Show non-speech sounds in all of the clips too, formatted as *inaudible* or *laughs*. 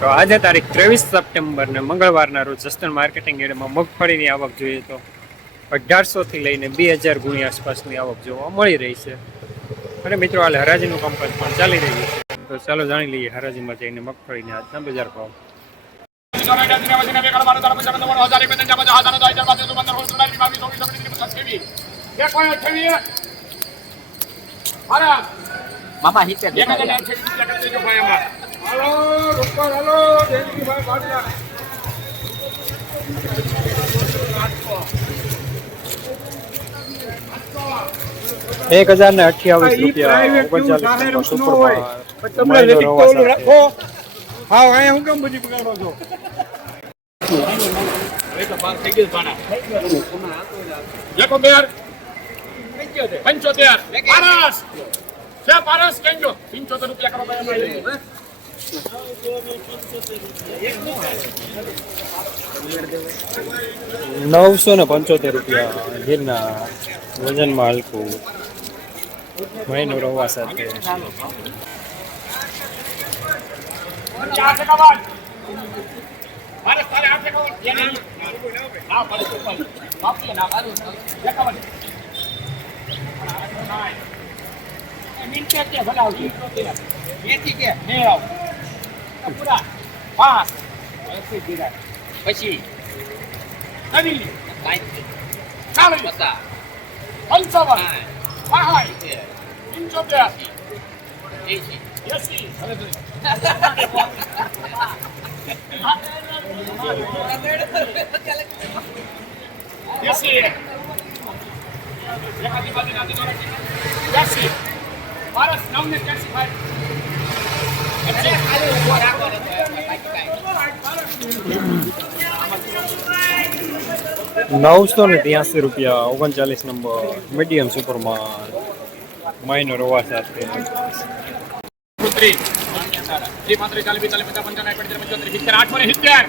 તો આજે તારીખ ત્રેવીસ સપ્ટેમ્બર ને મંગળવારના રોજ જસ્ટન માર્કેટિંગ એરિયામાં મગફળીની આવક જોઈએ તો અઢારસો થી લઈને બે હજાર ગુણી આસપાસની આવક જોવા મળી રહી છે. અને મિત્રો હાલ હરાજીનું કંપન પણ ચાલી રહ્યું છે. તો ચાલો જાણી લઈએ હરાજીમાં જઈને મગફળીના આજના બજાર ભાવ. મામા હિતે એક હજાર ને અઠ્યાવીસ રૂપિયા હા અહીંયા હું કેમ બધી છો પંચોતેર. પારસ. છે પારસ કેજો પંચોતેર રૂપિયા કરો ભાઈ અમારે. નવસો ને પંચોતેર રૂપિયા ગીરના વજનમાં હલકું મહિનો રવા સાથે. મિનિટે કે ભલાવ, પંચોતેર. પૂરા પાંચ એંસી દીધા. પછી નવી ચાલીસ પંચાવન સાઠ પંચોતેર એંસી એંસી નવ ને ત્યાંસી ભાઈ નવસો ને ત્યાસી રૂપિયા ઓગણચાલીસ નંબર મીડિયમ સુપરમાં મહિનો રવા સાથે ત્રીસ ત્રીસ પાંત્રીસ ચાલીસ પિસ્તાલીસ પચાસ પંચાવન સાઠ પંચાવન પંચોતેર સિત્તેર આઠસો ને સિત્તેર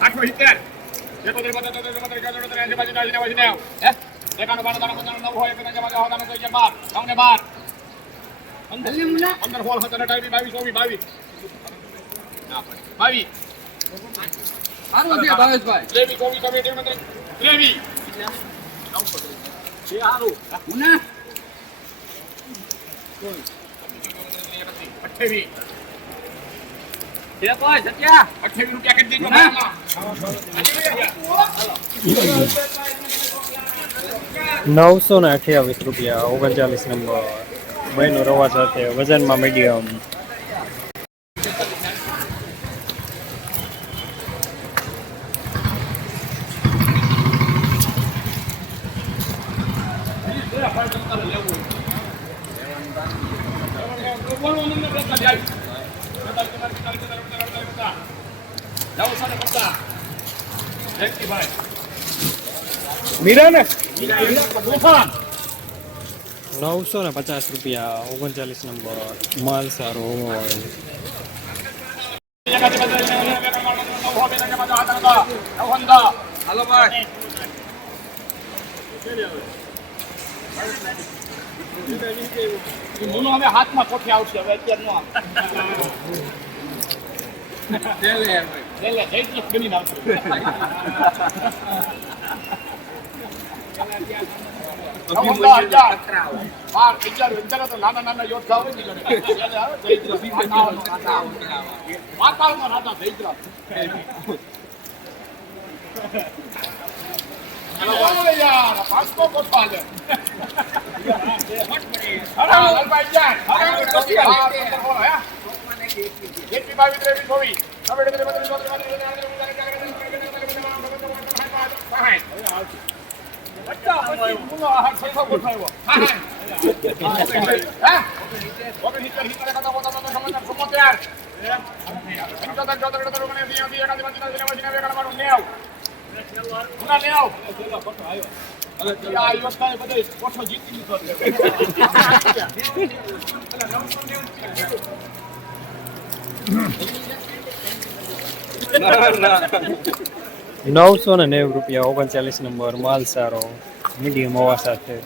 આઠસો સિત્તેર એકોતેર બોતેર તોતેર ચુમ્મોતેર એકોતેર બોતેર એંસી બાસી ત્રાસી નેવું નેવું હે એકાણું બાણું ત્રાણું પંચાણું નવ્વું હોય એકસઠ એંસી બાસી ત્રાણું ચોસઠ બાર નવ ને બાર પંદર પંદર સોળ સત્તર અઢાર બાવીસ ચોવીસ બાવીસ ના પડે. બાવીસ ત્રેવીસ ચોવીસ ચોવીસ ત્રેવીસ ત્રેવીસ ત્રેવીસ છે હારું. અઠ્ઠાવીસ અઠ્ઠાવીસ રૂપિયા કરી દીધો નવસો ને અઠ્યાવીસ રૂપિયા ઓગણચાલીસ નંબર મહિનો રવા સાથે વજનમાં મીડિયમ. મીરા ને નવસો ને પચાસ રૂપિયા ઓગણચાલીસ નંબર માલ સારો હાથમાં કોઠી આવશે હવે અત્યારનો *laughs* ఎట్టి బాగుంటే సోవి సమయ નવસો ને નેવું રૂપિયા ઓગણચાલીસ નંબર માલ સારો. મીડિયમ હોવા સાથે.